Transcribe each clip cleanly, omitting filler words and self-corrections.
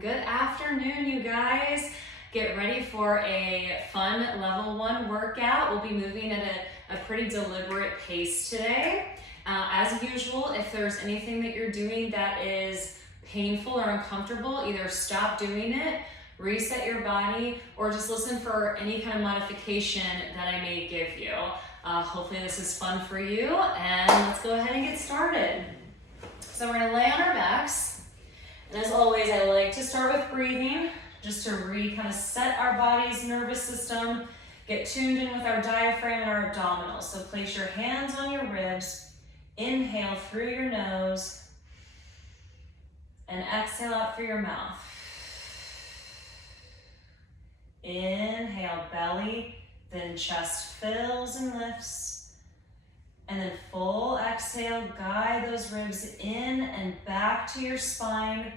Good afternoon, you guys. Get ready for a fun level 1 workout. We'll be moving at a pretty deliberate pace today. As usual, if there's anything that you're doing that is painful or uncomfortable, either stop doing it, reset your body, or just listen for any kind of modification that I may give you. Hopefully this is fun for you, and let's go ahead and get started. So we're gonna lay on our backs. And as always, I like to start with breathing, just to kind of set our body's nervous system, get tuned in with our diaphragm and our abdominals. So place your hands on your ribs, inhale through your nose, and exhale out through your mouth. Inhale, belly, then chest fills and lifts. And then full exhale, guide those ribs in and back to your spine.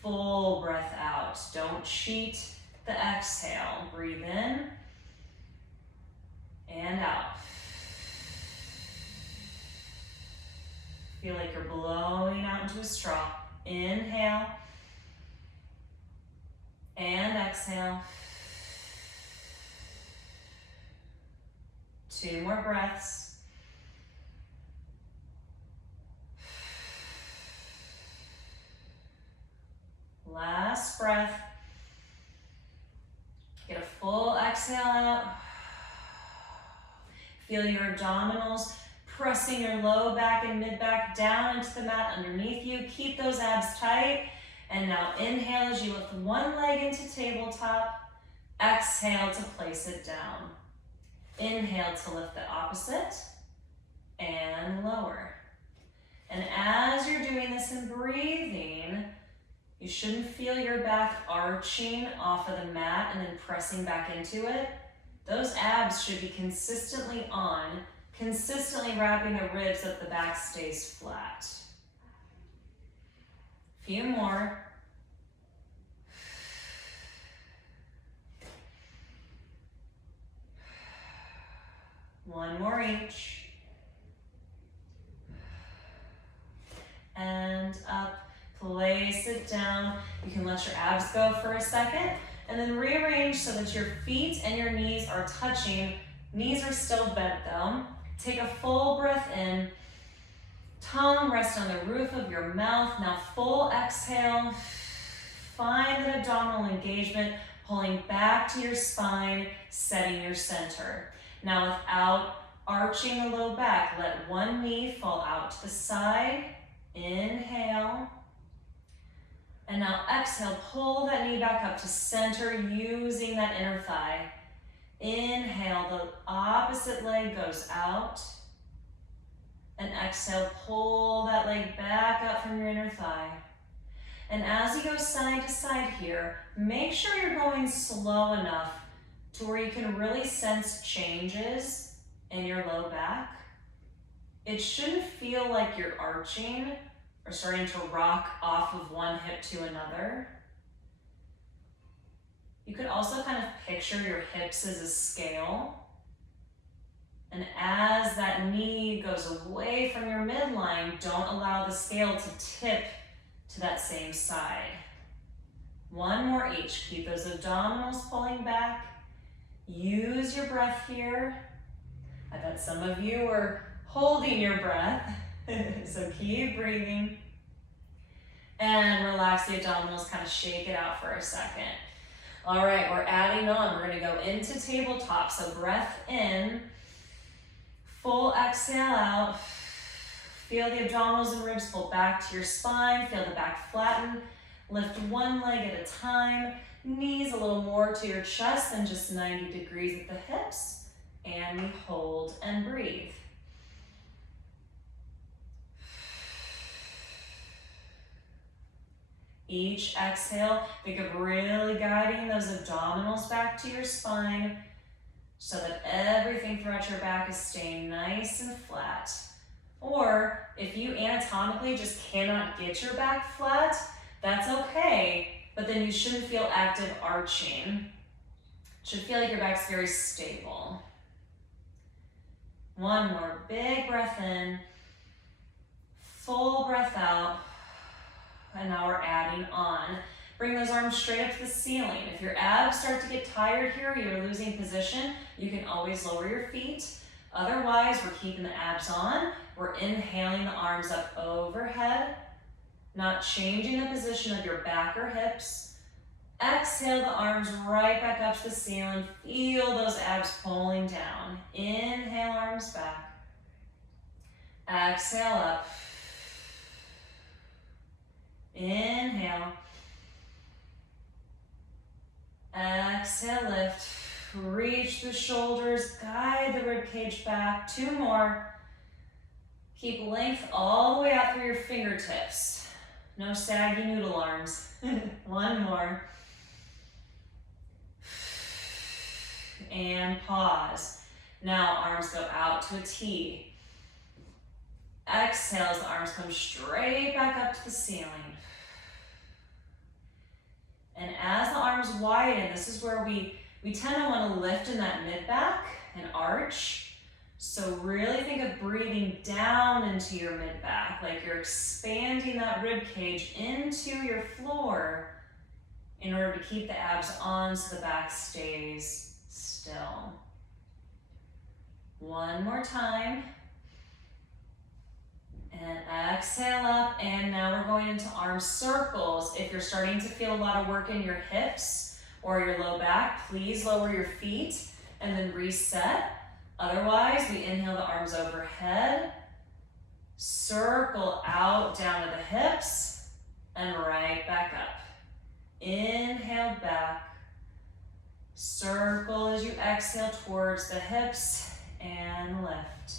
Full breath out. Don't cheat the exhale. Breathe in and out. Feel like you're blowing out into a straw. Inhale and exhale. 2 more breaths. Last breath. Get a full exhale out. Feel your abdominals pressing your low back and mid back down into the mat underneath you. Keep those abs tight. And now inhale as you lift one leg into tabletop. Exhale to place it down. Inhale to lift the opposite and lower. And as you're doing this and breathing, you shouldn't feel your back arching off of the mat and then pressing back into it. Those abs should be consistently on, consistently wrapping the ribs so that the back stays flat. Few more. One more each. And up. Place it down. You can let your abs go for a second and then rearrange so that your feet and your knees are touching. Knees are still bent though. Take a full breath in. Tongue rest on the roof of your mouth. Now full exhale. Find that abdominal engagement, pulling back to your spine, setting your center. Now without arching the low back, let one knee fall out to the side. Inhale. And now exhale, pull that knee back up to center using that inner thigh. Inhale, the opposite leg goes out. And exhale, pull that leg back up from your inner thigh. And as you go side to side here, make sure you're going slow enough to where you can really sense changes in your low back. It shouldn't feel like you're arching or starting to rock off of one hip to another. You could also kind of picture your hips as a scale. And as that knee goes away from your midline, don't allow the scale to tip to that same side. One more each. Keep those abdominals pulling back. Use your breath here. I bet some of you are holding your breath. So keep breathing. And relax the abdominals, kind of shake it out for a second. All right, we're adding on. We're gonna go into tabletop. So breath in, full exhale out. Feel the abdominals and ribs pull back to your spine. Feel the back flatten. Lift one leg at a time. Knees a little more to your chest than just 90 degrees at the hips. And we hold and breathe. Each exhale, think of really guiding those abdominals back to your spine so that everything throughout your back is staying nice and flat. Or if you anatomically just cannot get your back flat, that's okay, but then you shouldn't feel active arching. It should feel like your back's very stable. One more big breath in, full breath out. And now we're adding on. Bring those arms straight up to the ceiling. If your abs start to get tired here, you're losing position, you can always lower your feet. Otherwise, we're keeping the abs on. We're inhaling the arms up overhead, not changing the position of your back or hips. Exhale the arms right back up to the ceiling. Feel those abs pulling down. Inhale, arms back. Exhale up. Inhale. Exhale, lift. Reach the shoulders, guide the rib cage back. 2 more. Keep length all the way out through your fingertips. No saggy noodle arms. 1 more. And pause. Now arms go out to a T. Exhale as the arms come straight back up to the ceiling. And as the arms widen, this is where we tend to want to lift in that mid-back and arch. So really think of breathing down into your mid-back, like you're expanding that rib cage into your floor in order to keep the abs on so the back stays still. 1 more time. And exhale up, and now we're going into arm circles. If you're starting to feel a lot of work in your hips or your low back, please lower your feet and then reset. Otherwise, we inhale the arms overhead, circle out down to the hips, and right back up. Inhale back, circle as you exhale towards the hips, and lift.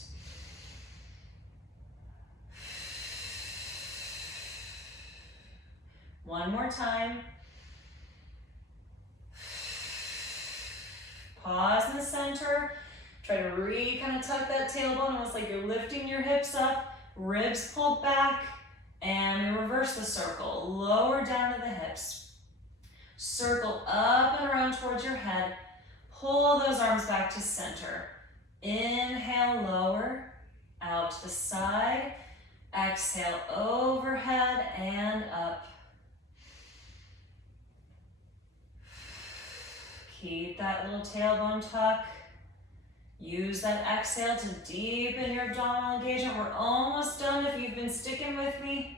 One more time. Pause in the center. Try to kind of tuck that tailbone, almost like you're lifting your hips up, ribs pulled back, and we reverse the circle. Lower down to the hips. Circle up and around towards your head. Pull those arms back to center. Inhale, lower, out to the side. Exhale, overhead and up. Keep that little tailbone tuck. Use that exhale to deepen your abdominal engagement. We're almost done if you've been sticking with me.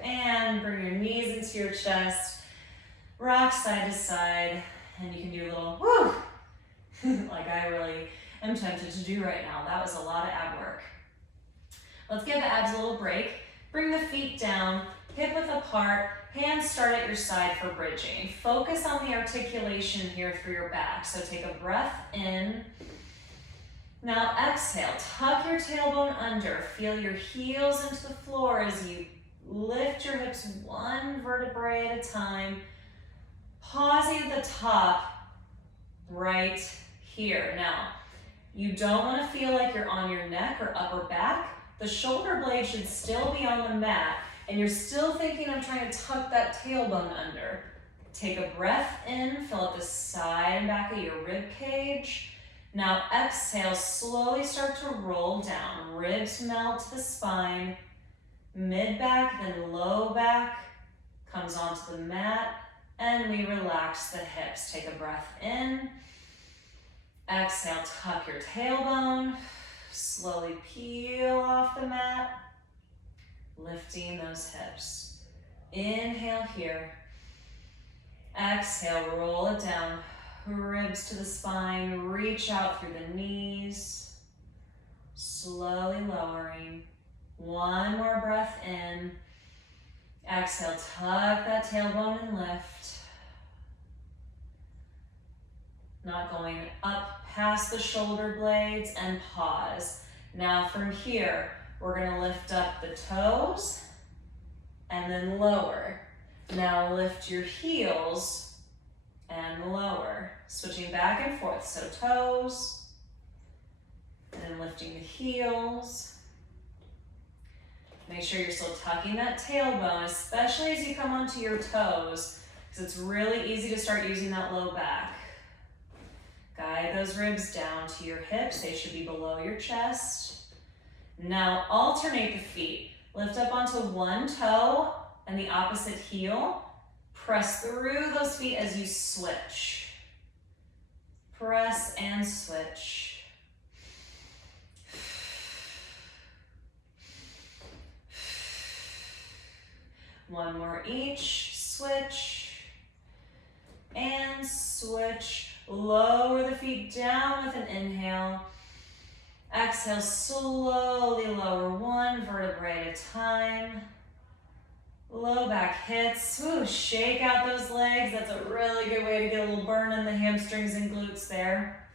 And bring your knees into your chest. Rock side to side. And you can do a little whoo, like I really am tempted to do right now. That was a lot of ab work. Let's give the abs a little break. Bring the feet down, hip width apart. Hands start at your side for bridging. Focus on the articulation here through your back. So take a breath in. Now exhale, tuck your tailbone under. Feel your heels into the floor as you lift your hips 1 vertebrae at a time. Pausing at the top right here. Now, you don't want to feel like you're on your neck or upper back. The shoulder blade should still be on the mat. And you're still thinking of trying to tuck that tailbone under. Take a breath in, fill up the side and back of your rib cage. Now exhale, slowly start to roll down. Ribs melt to the spine. Mid-back, then low back comes onto the mat. And we relax the hips. Take a breath in. Exhale, tuck your tailbone. Slowly peel off the mat. Lifting those hips. Inhale here. Exhale, roll it down. Ribs to the spine. Reach out through the knees. Slowly lowering. 1 more breath in. Exhale, tuck that tailbone and lift. Not going up past the shoulder blades, and pause. Now from here, we're gonna lift up the toes and then lower. Now lift your heels and lower. Switching back and forth. So toes, and then lifting the heels. Make sure you're still tucking that tailbone, especially as you come onto your toes, because it's really easy to start using that low back. Guide those ribs down to your hips. They should be below your chest. Now alternate the feet. Lift up onto one toe and the opposite heel. Press through those feet as you switch. Press and switch. One more each. Switch and switch. Lower the feet down with an inhale. Exhale, slowly lower one vertebrae at a time. Low back hits. Ooh, shake out those legs. That's a really good way to get a little burn in the hamstrings and glutes there.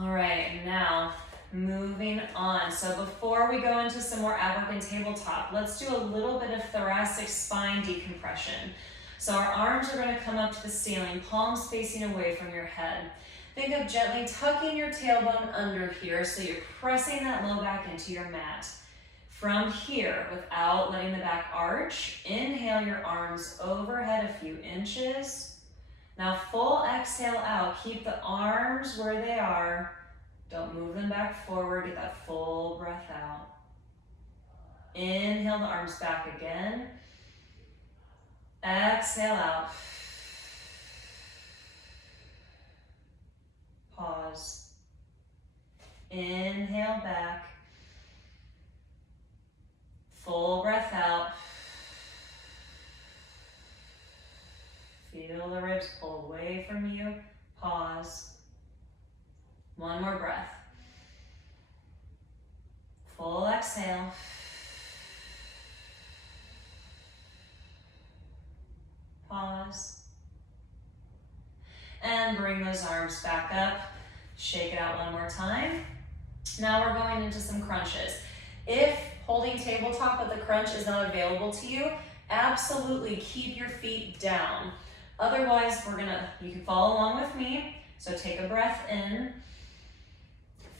All right, now moving on. So before we go into some more ab work and tabletop, let's do a little bit of thoracic spine decompression. So our arms are going to come up to the ceiling, palms facing away from your head. Think of gently tucking your tailbone under here so you're pressing that low back into your mat. From here, without letting the back arch, inhale your arms overhead a few inches. Now full exhale out. Keep the arms where they are. Don't move them back forward. Get that full breath out. Inhale the arms back again. Exhale out. Pause. Inhale back. Full breath out. Feel the ribs pull away from you. Pause. One more breath. Full exhale. Pause. And bring those arms back up. Shake it out one more time. Now we're going into some crunches. If holding tabletop but the crunch is not available to you, absolutely keep your feet down. Otherwise, you can follow along with me. So take a breath in.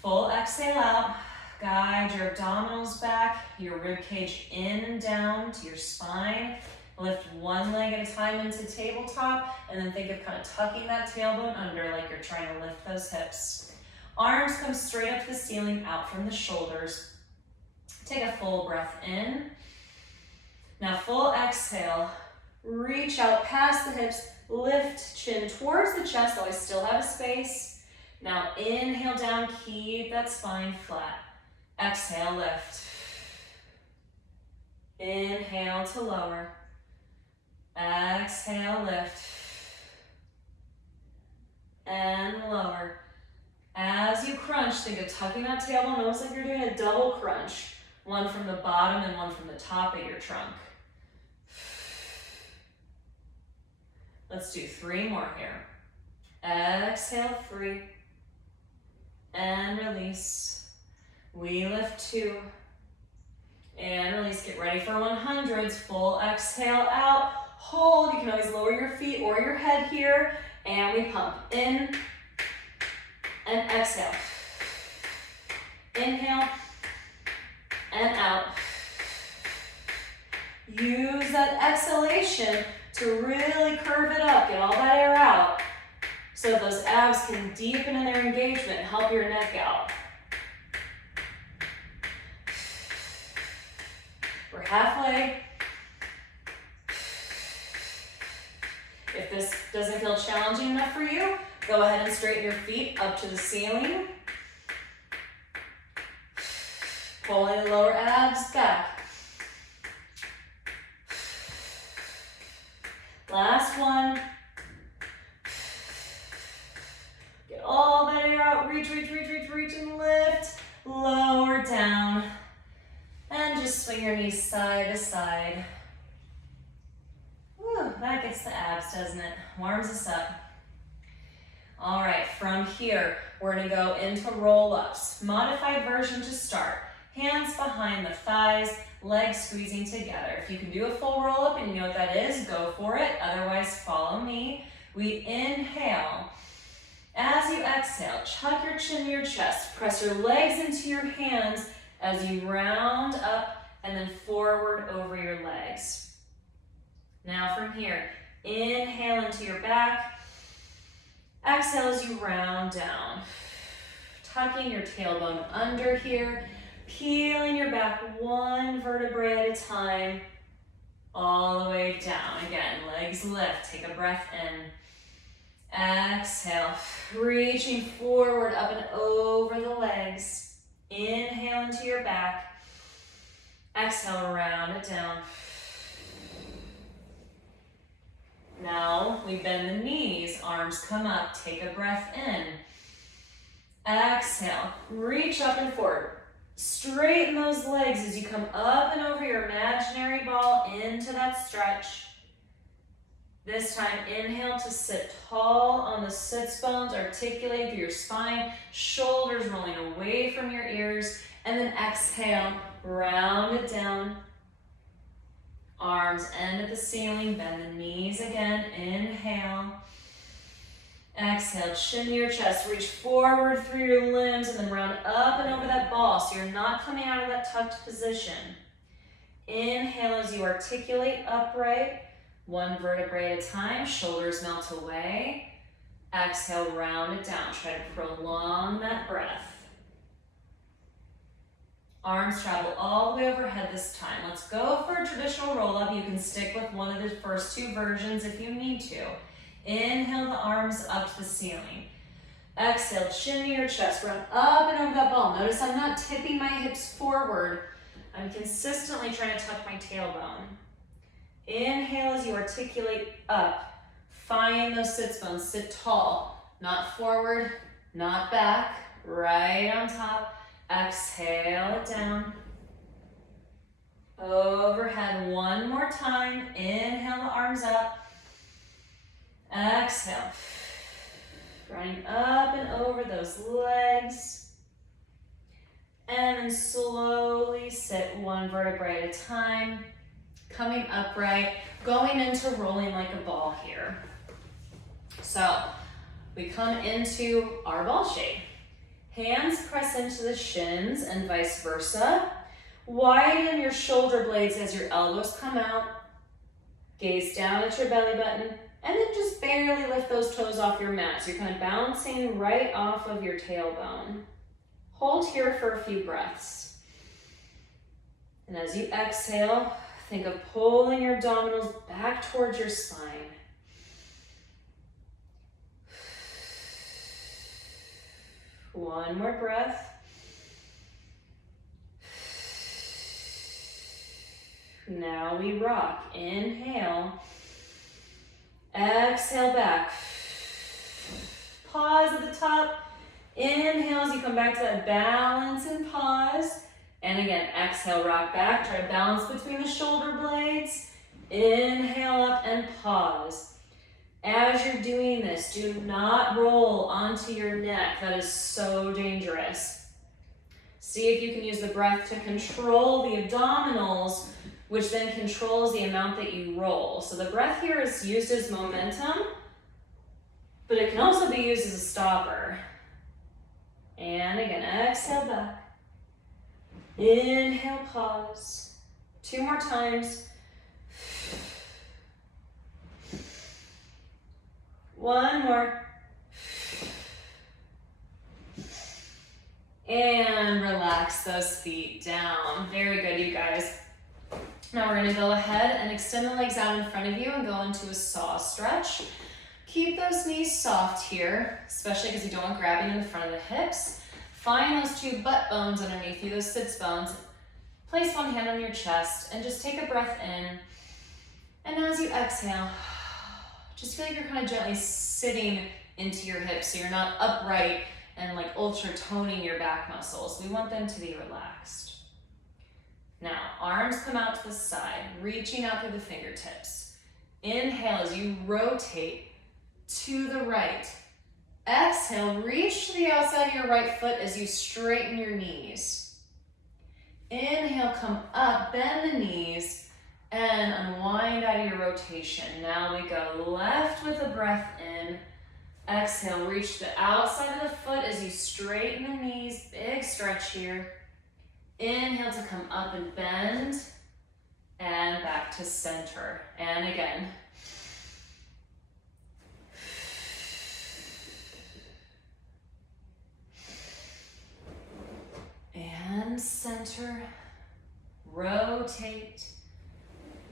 Full exhale out. Guide your abdominals back, your rib cage in and down to your spine. Lift one leg at a time into tabletop, and then think of kind of tucking that tailbone under like you're trying to lift those hips. Arms come straight up to the ceiling, out from the shoulders. Take a full breath in. Now full exhale. Reach out past the hips, lift chin towards the chest, though I still have a space. Now inhale down, keep that spine flat. Exhale, lift. Inhale to lower. Exhale, lift. And lower. As you crunch, think of tucking that tailbone almost like you're doing a double crunch. One from the bottom and one from the top of your trunk. Let's do 3 more here. Exhale, 3. And release. We lift 2. And release. Get ready for 100s. Full exhale out. Hold. You can always lower your feet or your head here. And we pump in and exhale. Inhale and out. Use that exhalation to really curve it up. Get all that air out so those abs can deepen in their engagement and help your neck out. We're halfway. If this doesn't feel challenging enough for you, go ahead and straighten your feet up to the ceiling. Pulling the lower abs back. Last one. Get all that air out. Reach, reach, reach, reach, reach, and lift. Lower down. And just swing your knees side to side. Whew, that gets the abs, doesn't it? Warms us up. All right, from here, we're gonna go into roll-ups. Modified version to start. Hands behind the thighs, legs squeezing together. If you can do a full roll-up and you know what that is, go for it. Otherwise, follow me. We inhale. As you exhale, chuck your chin to your chest. Press your legs into your hands as you round up and then forward over your legs. Now from here, inhale into your back. Exhale as you round down. Tucking your tailbone under here. Peeling your back one vertebrae at a time, all the way down. Again, legs lift, take a breath in. Exhale, reaching forward, up and over the legs. Inhale into your back. Exhale, round it down. Now we bend the knees, arms come up, take a breath in. Exhale, reach up and forward. Straighten those legs as you come up and over your imaginary ball into that stretch. This time, inhale to sit tall on the sits bones, articulating through your spine, shoulders rolling away from your ears, and then exhale, round it down. Arms end at the ceiling, bend the knees again, inhale. Exhale, chin to your chest, reach forward through your limbs, and then round up and over that ball, so you're not coming out of that tucked position. Inhale as you articulate upright, one vertebrae at a time, shoulders melt away. Exhale, round it down, try to prolong that breath. Arms travel all the way overhead this time. Let's go for a traditional roll-up. You can stick with one of the first two versions if you need to. Inhale the arms up to the ceiling. Exhale, chin to your chest, run up and over that ball. Notice I'm not tipping my hips forward. I'm consistently trying to tuck my tailbone. Inhale as you articulate up. Find those sits bones, sit tall, not forward, not back, right on top. Exhale it down. Overhead one more time. Inhale the arms up. Exhale. Running up and over those legs. And then slowly sit one vertebrae at a time. Coming upright, going into rolling like a ball here. So we come into our ball shape. Hands press into the shins and vice versa. Widen your shoulder blades as your elbows come out. Gaze down at your belly button, and then just barely lift those toes off your mat. So you're kind of bouncing right off of your tailbone. Hold here for a few breaths. And as you exhale, think of pulling your abdominals back towards your spine. One more breath. Now we rock. Inhale. Exhale back. Pause at the top. Inhale as you come back to that balance and pause. And again, exhale, rock back. Try to balance between the shoulder blades. Inhale up and pause. As you're doing this, do not roll onto your neck. That is so dangerous. See if you can use the breath to control the abdominals, which then controls the amount that you roll. So the breath here is used as momentum, but it can also be used as a stopper. And again, exhale back. Inhale, pause. Two more times. One more. And relax those feet down. Very good, you guys. Now we're gonna go ahead and extend the legs out in front of you and go into a saw stretch. Keep those knees soft here, especially because you don't want grabbing in the front of the hips. Find those two butt bones underneath you, those sits bones. Place one hand on your chest and just take a breath in. And as you exhale, just feel like you're kind of gently sitting into your hips so you're not upright and like ultra toning your back muscles. We want them to be relaxed. Now, arms come out to the side, reaching out through the fingertips. Inhale as you rotate to the right. Exhale, reach to the outside of your right foot as you straighten your knees. Inhale, come up, bend the knees, and unwind out of your rotation. Now we go left with a breath in. Exhale, reach to the outside of the foot as you straighten the knees. Big stretch here. Inhale to come up and bend. And back to center. And again. And center. center, rotate,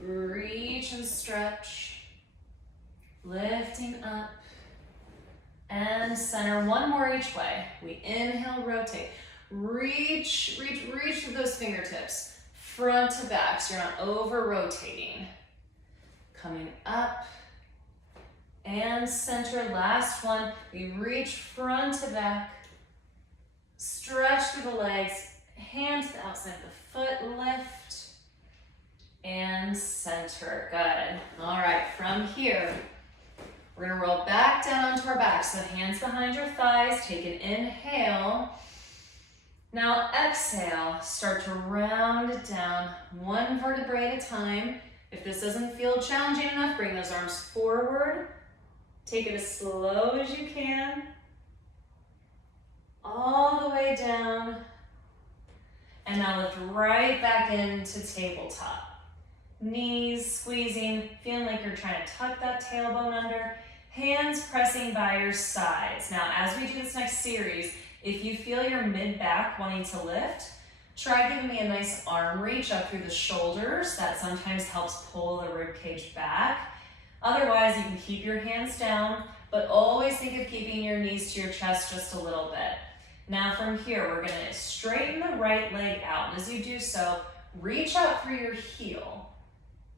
reach and stretch, lifting up, and center. One more each way. We inhale, rotate. Reach through those fingertips, front to back, so you're not over-rotating. Coming up, and center. Last one. We reach front to back, stretch through the legs, hand to the outside of the foot, lift, and center. Good. All right, from here, we're gonna roll back down onto our back. So hands behind your thighs, take an inhale. Now exhale, start to round it down, one vertebrae at a time. If this doesn't feel challenging enough, bring those arms forward. Take it as slow as you can. All the way down. And now lift right back into tabletop. Knees squeezing, feeling like you're trying to tuck that tailbone under. Hands pressing by your sides. Now, as we do this next series, if you feel your mid-back wanting to lift, try giving me a nice arm reach up through the shoulders. That sometimes helps pull the rib cage back. Otherwise, you can keep your hands down, but always think of keeping your knees to your chest just a little bit. Now from here, we're gonna straighten the right leg out. And as you do so, reach out through your heel.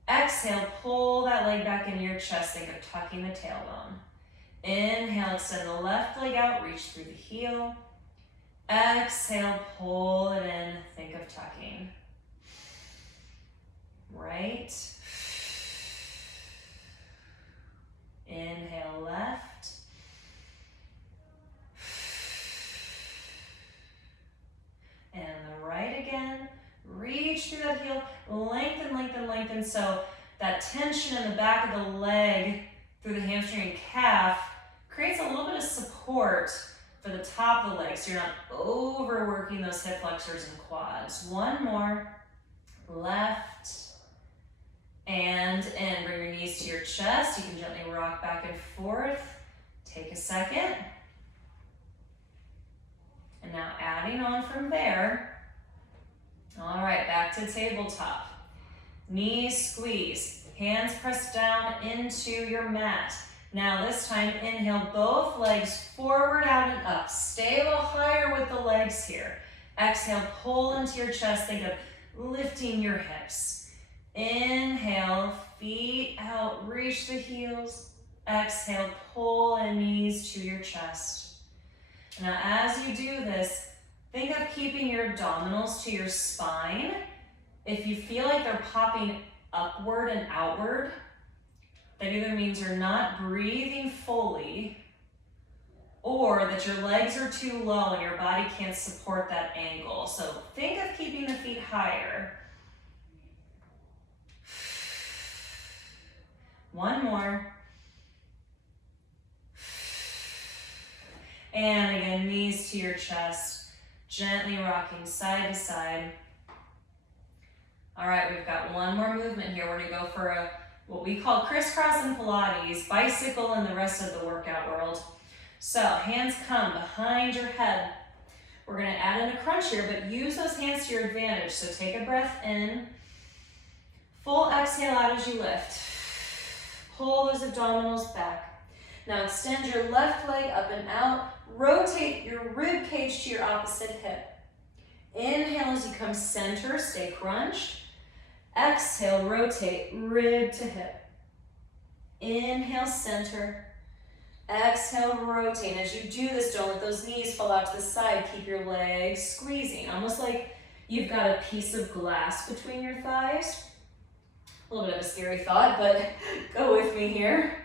Exhale, pull that leg back into your chest. Think of tucking the tailbone. Inhale, extend the left leg out, reach through the heel. Exhale, pull it in, think of tucking. Right. Inhale, left. And the right again. Reach through that heel, lengthen, lengthen, lengthen. So that tension in the back of the leg through the hamstring and calf creates a little bit of support for the top of the leg, so you're not overworking those hip flexors and quads. One more. Left and in. Bring your knees to your chest. You can gently rock back and forth. Take a second. And now adding on from there. All right, back to tabletop. Knees squeeze. Hands press down into your mat. Now this time, inhale, both legs forward, out, and up. Stay a little higher with the legs here. Exhale, pull into your chest. Think of lifting your hips. Inhale, feet out, reach the heels. Exhale, pull and knees to your chest. Now as you do this, think of keeping your abdominals to your spine. If you feel like they're popping upward and outward, that either means you're not breathing fully or that your legs are too low and your body can't support that angle. So think of keeping the feet higher. One more. And again, knees to your chest, gently rocking side to side. All right, we've got one more movement here. We're gonna go for what we call crisscross in Pilates, bicycle in the rest of the workout world. So hands come behind your head. We're gonna add in a crunch here, but use those hands to your advantage. So take a breath in, full exhale out as you lift. Pull those abdominals back. Now extend your left leg up and out. Rotate your rib cage to your opposite hip. Inhale as you come center, stay crunched. Exhale, rotate, rib to hip. Inhale, center. Exhale, rotate. As you do this, don't let those knees fall out to the side. Keep your legs squeezing, almost like you've got a piece of glass between your thighs. A little bit of a scary thought, but go with me here.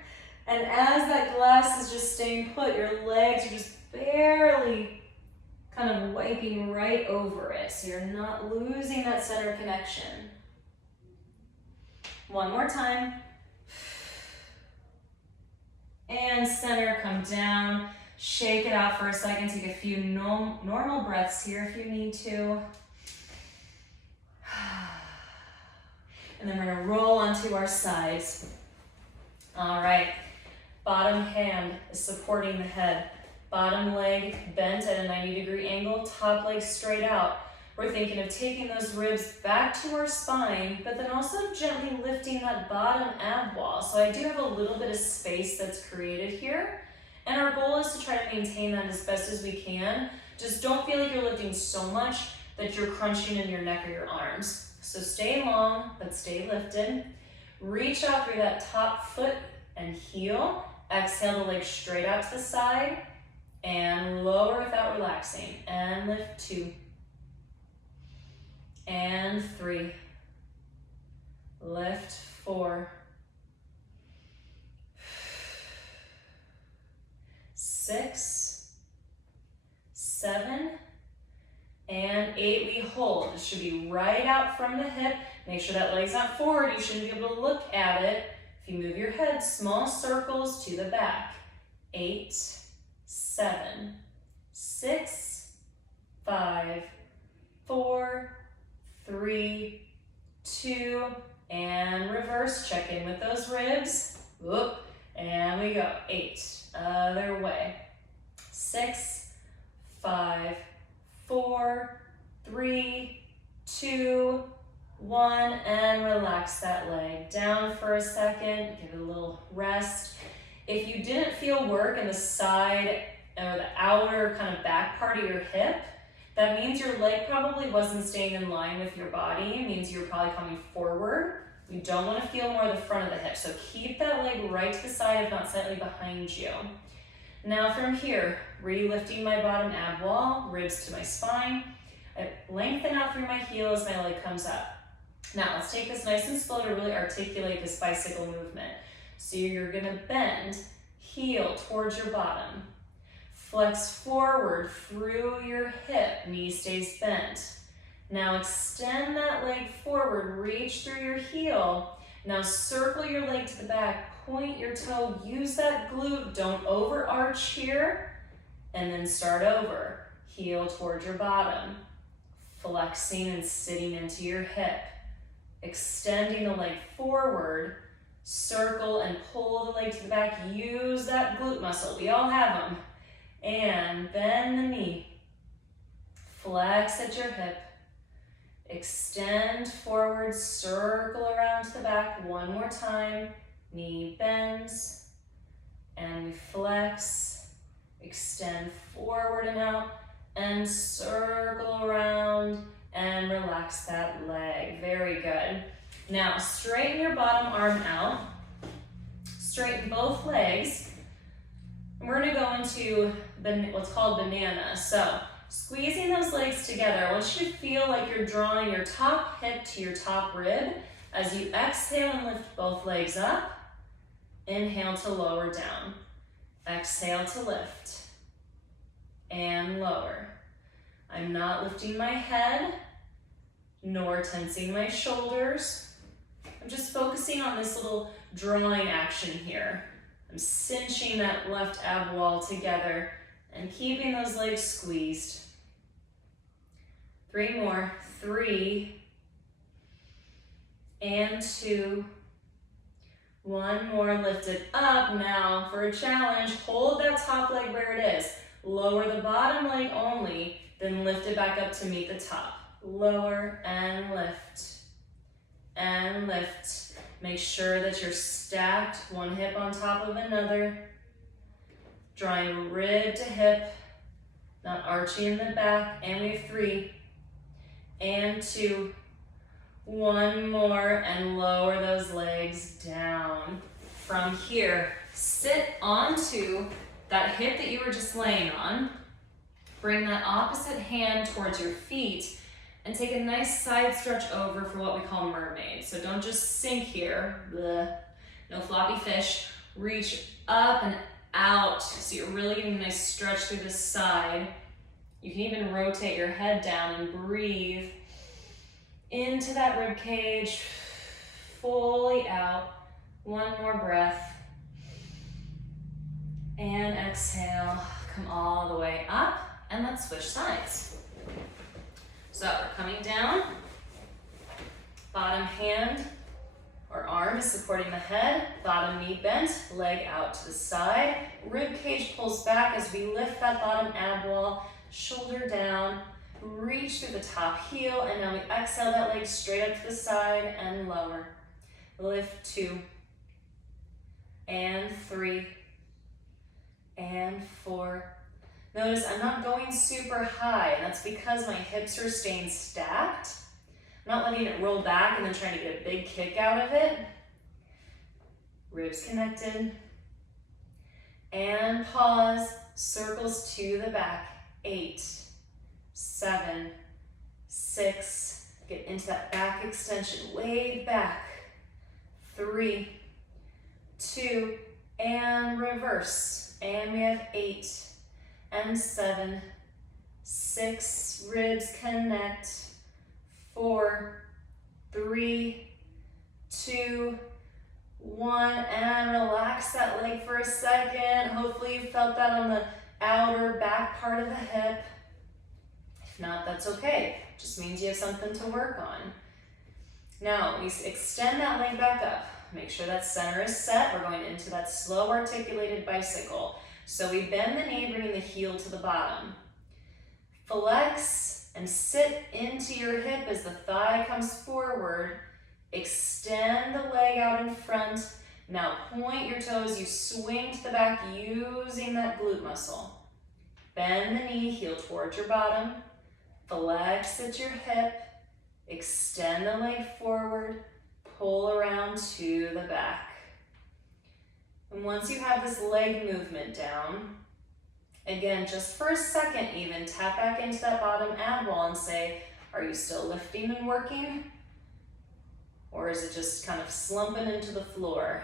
And as that glass is just staying put, your legs are just barely kind of wiping right over it, so you're not losing that center connection. One more time. And center, come down. Shake it out for a second. Take a few normal breaths here if you need to. And then we're gonna roll onto our sides. All right, bottom hand is supporting the head. Bottom leg bent at a 90-degree angle, top leg straight out. we're thinking of taking those ribs back to our spine, but then also gently lifting that bottom ab wall. So I do have a little bit of space that's created here. And our goal is to try to maintain that as best as we can. Just don't feel like you're lifting so much that you're crunching in your neck or your arms. So stay long, but stay lifted. Reach out through that top foot and heel. Exhale the legs straight out to the side. And lower without relaxing. And lift 2. And 3. Lift 4. 6. 7. And 8, we hold. It should be right out from the hip. Make sure that leg's not forward. You shouldn't be able to look at it. If you move your head, small circles to the back. 8, 7, 6, 5, 4, 3, 2, and reverse. Check in with those ribs. Whoop, and we go. 8, other way. 6, 5, 4, 3, 2, 1, and relax that leg down for a second. Give it a little rest. If you didn't feel work in the side or the outer kind of back part of your hip, that means your leg probably wasn't staying in line with your body. It means you're probably coming forward. You don't want to feel more the front of the hip. So keep that leg right to the side, if not slightly behind you. Now from here, re-lifting my bottom ab wall, ribs to my spine. I lengthen out through my heel as my leg comes up. Now let's take this nice and slow to really articulate this bicycle movement. So you're gonna bend, heel towards your bottom. Flex forward through your hip, knee stays bent. Now extend that leg forward, reach through your heel. Now circle your leg to the back, point your toe, use that glute, don't overarch here. And then start over, heel towards your bottom. Flexing and sitting into your hip. Extending the leg forward, circle and pull the leg to the back. Use that glute muscle, we all have them. And bend the knee. Flex at your hip. Extend forward, circle around to the back. One more time. Knee bends. And we flex. Extend forward and out. And circle around. And relax that leg. Very good. Now, straighten your bottom arm out. Straighten both legs. And we're going to go into what's called banana. So, squeezing those legs together. I want you to feel like you're drawing your top hip to your top rib as you exhale and lift both legs up. Inhale to lower down. Exhale to lift. And lower. I'm not lifting my head, nor tensing my shoulders. I'm just focusing on this little drawing action here. I'm cinching that left ab wall together and keeping those legs squeezed. 3 more. 3 and 2. 1 more. Lift it up. Now for a challenge, hold that top leg where it is. Lower the bottom leg only, then lift it back up to meet the top. Lower and lift. And lift. Make sure that you're stacked, one hip on top of another. Drawing rib to hip, not arching in the back. And we have 3 and 2. 1 more and lower those legs down. From here, sit onto that hip that you were just laying on. Bring that opposite hand towards your feet and take a nice side stretch over for what we call mermaid. So don't just sink here, bleh. No floppy fish. Reach up and out, so you're really getting a nice stretch through the side. You can even rotate your head down and breathe into that rib cage, fully out. 1 more breath. And exhale, come all the way up, and let's switch sides. So we're coming down, bottom hand or arm is supporting the head, bottom knee bent, leg out to the side, rib cage pulls back as we lift that bottom ab wall, shoulder down, reach through the top heel, and now we exhale that leg straight up to the side and lower. Lift 2, and 3, and 4. Notice I'm not going super high, and that's because my hips are staying stacked. I'm not letting it roll back and then trying to get a big kick out of it. Ribs connected. And pause, circles to the back. 8, 7, 6, get into that back extension, wave back. 3, 2, and reverse. And we have 8 and 7, 6, ribs connect. 4, 3, 2, 1, and relax that leg for a second. Hopefully you felt that on the outer back part of the hip. If not, that's okay. Just means you have something to work on. Now, we extend that leg back up. Make sure that center is set. We're going into that slow articulated bicycle. So we bend the knee, bringing the heel to the bottom. Flex and sit into your hip as the thigh comes forward. Extend the leg out in front. Now point your toes, you swing to the back using that glute muscle. Bend the knee, heel towards your bottom. Flex at your hip. Extend the leg forward. Pull around to the back. And once you have this leg movement down, again, just for a second even, tap back into that bottom ab wall and say, are you still lifting and working? Or is it just kind of slumping into the floor?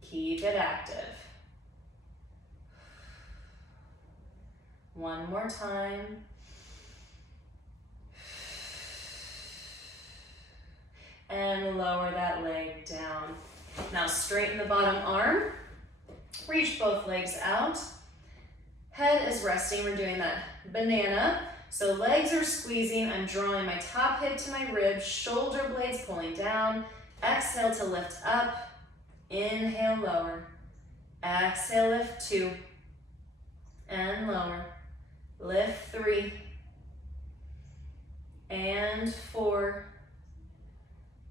Keep it active. One more time. And lower that leg down. Now straighten the bottom arm. Reach both legs out. Head is resting. We're doing that banana. So legs are squeezing. I'm drawing my top hip to my ribs, shoulder blades pulling down. Exhale to lift up. Inhale, lower. Exhale, lift 2. And lower. Lift 3. And 4.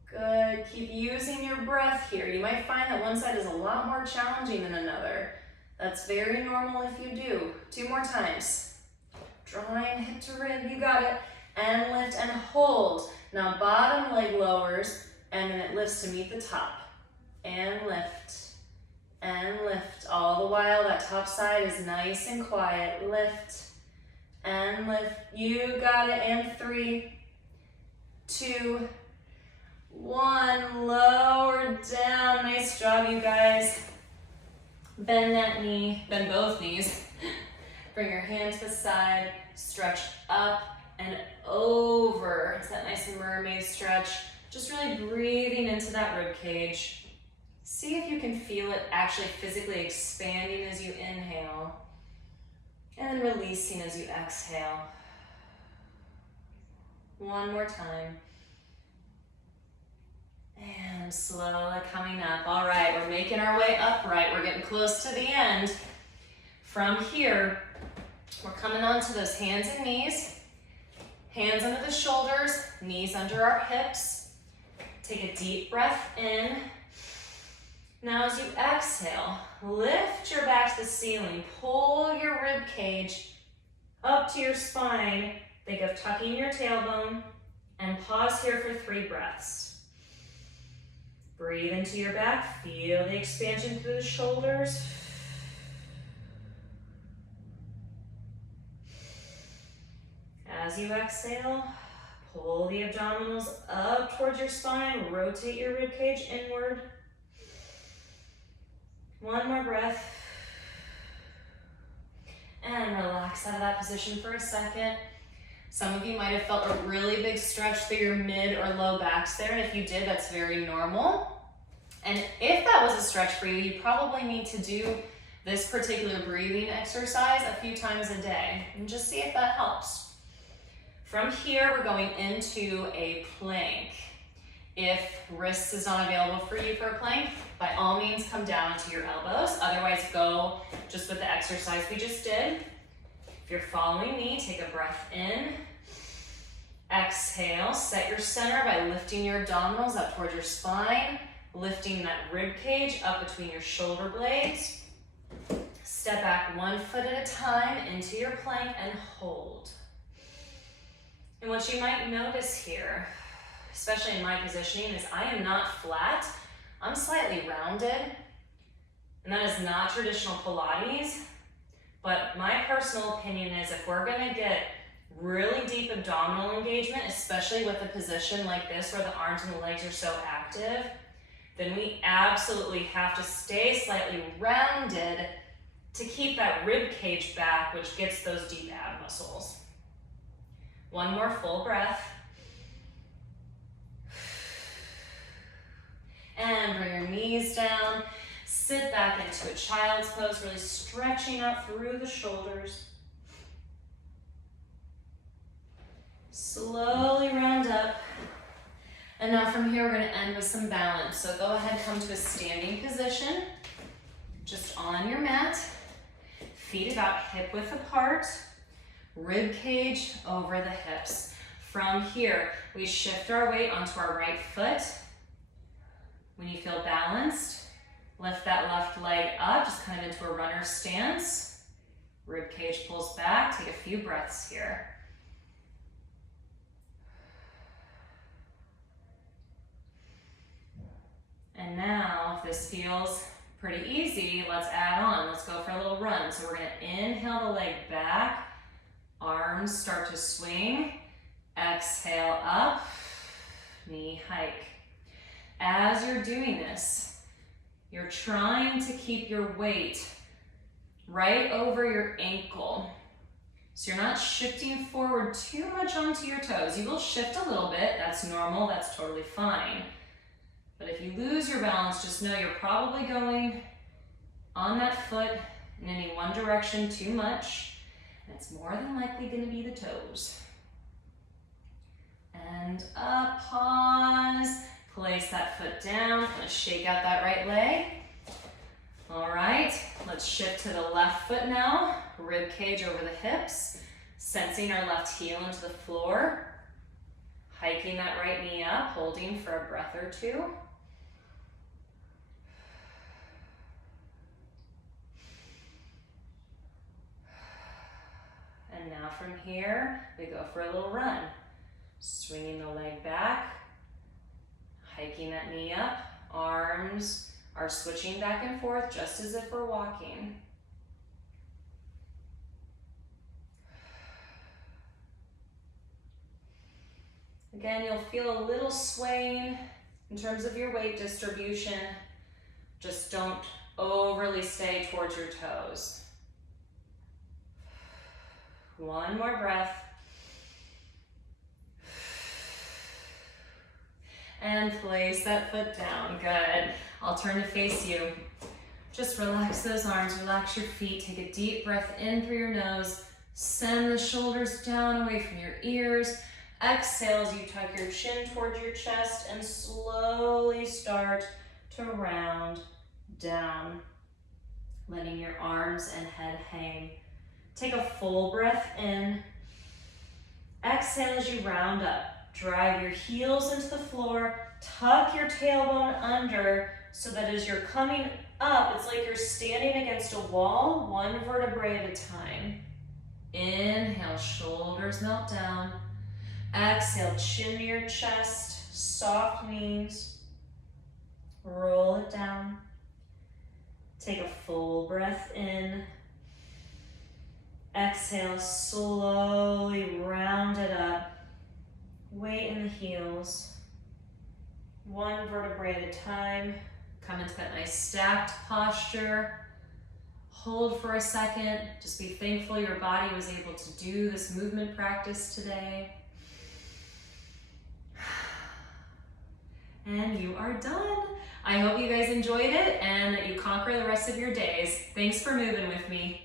Good. Keep using your breath here. You might find that one side is a lot more challenging than another. That's very normal if you do. 2 more times. Drawing hip to rib, you got it. And lift and hold. Now bottom leg lowers and then it lifts to meet the top. And lift. And lift. All the while that top side is nice and quiet. Lift. And lift. You got it. And 3, 2, 1. Lower down. Nice job, you guys. Bend that knee. Bend both knees. Bring your hand to the side. Stretch up and over. It's that nice mermaid stretch. Just really breathing into that rib cage. See if you can feel it actually physically expanding as you inhale. And then releasing as you exhale. One more time. And slowly coming up. All right, we're making our way upright. We're getting close to the end. From here, we're coming onto those hands and knees. Hands under the shoulders, knees under our hips. Take a deep breath in. Now as you exhale, lift your back to the ceiling. Pull your rib cage up to your spine. Think of tucking your tailbone. And pause here for 3 breaths. Breathe into your back. Feel the expansion through the shoulders. As you exhale, pull the abdominals up towards your spine. Rotate your rib cage inward. One more breath. And relax out of that position for a second. Some of you might have felt a really big stretch through your mid or low backs there. And if you did, that's very normal. And if that was a stretch for you, you probably need to do this particular breathing exercise a few times a day. And just see if that helps. From here, we're going into a plank. If wrists is not available for you for a plank, by all means come down to your elbows. Otherwise, go just with the exercise we just did. If you're following me, take a breath in Exhale, set your center by lifting your abdominals up towards your spine, lifting that rib cage up between your shoulder blades. Step back 1 foot at a time into your plank and hold. And what you might notice here, especially in my positioning, is I am not flat, I'm slightly rounded. And that is not traditional Pilates, but my personal opinion is if we're gonna get really deep abdominal engagement, especially with a position like this where the arms and the legs are so active, then we absolutely have to stay slightly rounded to keep that rib cage back, which gets those deep ab muscles. 1 more full breath. And bring your knees down. Sit back into a child's pose, really stretching out through the shoulders. Slowly round up. And now from here, we're going to end with some balance. So go ahead, come to a standing position, just on your mat. Feet about hip width apart, rib cage over the hips. From here, we shift our weight onto our right foot. When you feel balanced, lift that left leg up, just kind of into a runner stance. Rib cage pulls back, take a few breaths here. And now, if this feels pretty easy, let's add on. Let's go for a little run. So we're gonna inhale the leg back, arms start to swing, exhale up, knee hike. As you're doing this, you're trying to keep your weight right over your ankle. So you're not shifting forward too much onto your toes. You will shift a little bit, that's normal, that's totally fine. But if you lose your balance, just know you're probably going on that foot in any one direction too much, and it's more than likely going to be the toes. And up, pause, place that foot down, kind of shake out that right leg. All right, let's shift to the left foot now, rib cage over the hips, sensing our left heel into the floor, hiking that right knee up, holding for a breath or two. And now from here, we go for a little run. Swinging the leg back, hiking that knee up, arms are switching back and forth just as if we're walking. Again, you'll feel a little swaying in terms of your weight distribution. Just don't overly stay towards your toes. 1 more breath. And place that foot down. Good. I'll turn to face you. Just relax those arms, relax your feet. Take a deep breath in through your nose. Send the shoulders down away from your ears. Exhale as you tuck your chin towards your chest and slowly start to round down, letting your arms and head hang. Take a full breath in. Exhale as you round up. Drive your heels into the floor. Tuck your tailbone under so that as you're coming up, it's like you're standing against a wall, 1 vertebrae at a time. Inhale, shoulders melt down. Exhale, chin to your chest, soft knees. Roll it down. Take a full breath in. Exhale, slowly round it up. Weight in the heels. 1 vertebrae at a time. Come into that nice stacked posture. Hold for a second. Just be thankful your body was able to do this movement practice today. And you are done. I hope you guys enjoyed it and that you conquer the rest of your days. Thanks for moving with me.